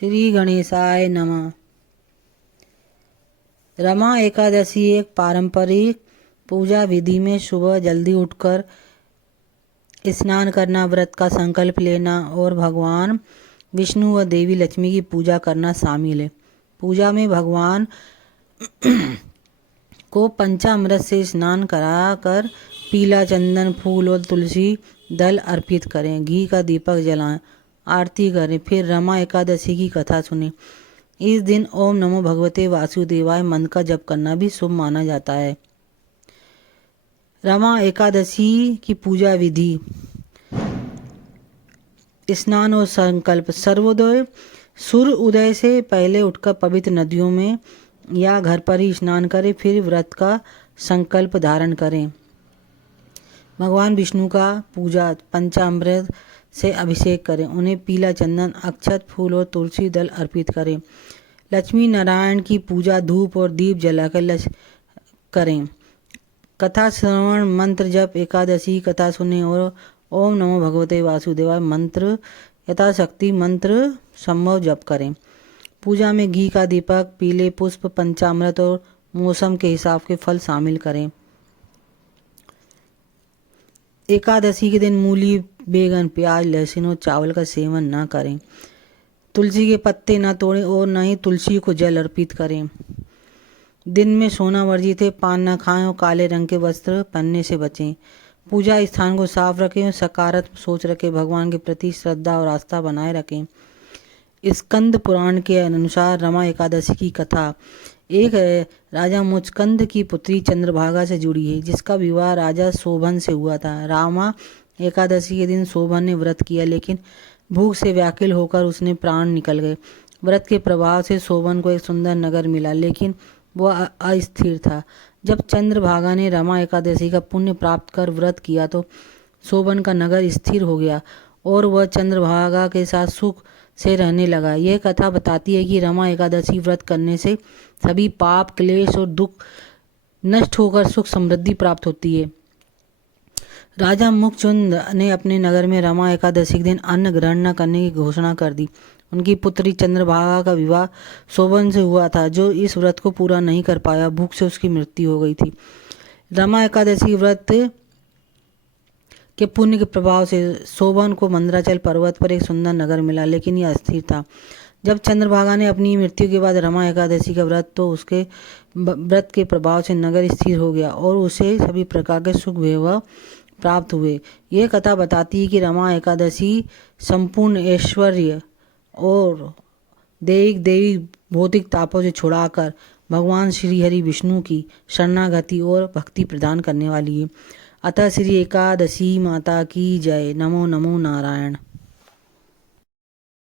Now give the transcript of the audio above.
श्री गणेशाय नमः। रमा एकादशी एक पारंपरिक पूजा विधि में सुबह जल्दी उठकर स्नान करना, व्रत का संकल्प लेना और भगवान विष्णु व देवी लक्ष्मी की पूजा करना शामिल है। पूजा में भगवान को पंचामृत से स्नान कराकर पीला चंदन, फूल और तुलसी दल अर्पित करें, घी का दीपक जलाएं, आरती करें, फिर रमा एकादशी की कथा सुनें। इस दिन ओम नमो भगवते वासुदेवाय मंत्र का जप करना भी शुभ माना जाता है। रमा एकादशी की पूजा विधि: स्नान और संकल्प। सर्वोदय सूर्य उदय से पहले उठकर पवित्र नदियों में या घर पर ही स्नान करें, फिर व्रत का संकल्प धारण करें। भगवान विष्णु का पूजा पंचामृत से अभिषेक करें, उन्हें पीला चंदन, अक्षत, फूल और तुलसी दल अर्पित करें। लक्ष्मी नारायण की पूजा धूप और दीप जलाकर करें। कथा श्रवण, मंत्र जप, एकादशी की कथा सुने और ओम नमो भगवते वासुदेवाय मंत्र यथाशक्ति मंत्र संभव जप करें। पूजा में घी का दीपक, पीले पुष्प, पंचामृत और मौसम के हिसाब के फल शामिल करें। एकादशी के दिन मूली, बैगन, प्याज, लहसुन और चावल का सेवन न करें। तुलसी के पत्ते न तोड़ें और न ही तुलसी को जल अर्पित करें। दिन में सोना वर्जित है, पान न खाएं और काले रंग के वस्त्र पहनने से बचें। पूजा स्थान को साफ रखें और सकारात्मक सोच रखें। भगवान के प्रति श्रद्धा और आस्था बनाए रखें। स्कंद पुराण के अनुसार रमा एकादशी की कथा एक राजा मुचकंद की पुत्री चंद्रभागा से जुड़ी है, जिसका विवाह राजा शोभन से हुआ था। रमा एकादशी के दिन शोभन ने व्रत किया, लेकिन भूख से व्याकुल होकर उसने प्राण निकल गए। व्रत के प्रभाव से शोभन को एक सुंदर नगर मिला, लेकिन वह अस्थिर था। जब चंद्रभागा ने रमा एकादशी का पुण्य प्राप्त कर व्रत किया तो शोभन का नगर स्थिर हो गया और वह चंद्रभागा के साथ सुख से रहने लगा। यह कथा बताती है कि रमा एकादशी व्रत करने से सभी पाप, क्लेश और दुख नष्ट होकर सुख समृद्धि प्राप्त होती है। राजा मुचकुंद ने अपने नगर में रमा एकादशी के दिन अन्न ग्रहण न करने की घोषणा कर दी। उनकी पुत्री चंद्रभागा का विवाह शोभन से हुआ था, जो इस व्रत को पूरा नहीं कर पाया। भूख से उसकी मृत्यु हो गई थी। रमा एकादशी व्रत के पुण्य के प्रभाव से शोभन को मंदराचल पर्वत पर एक सुंदर नगर मिला, लेकिन यह अस्थिर था। जब चंद्रभागा ने अपनी मृत्यु के बाद रमा एकादशी का व्रत तो उसके व्रत के प्रभाव से नगर स्थिर हो गया और उसे सभी प्रकार के सुख वैभव प्राप्त हुए। यह कथा बताती है कि रमा एकादशी संपूर्ण ऐश्वर्य और देवी भौतिक तापों से छुड़ाकर भगवान श्री हरि विष्णु की शरणागति और भक्ति प्रदान करने वाली है। अतः श्री एकादशी माता की जय। नमो नमो नारायण।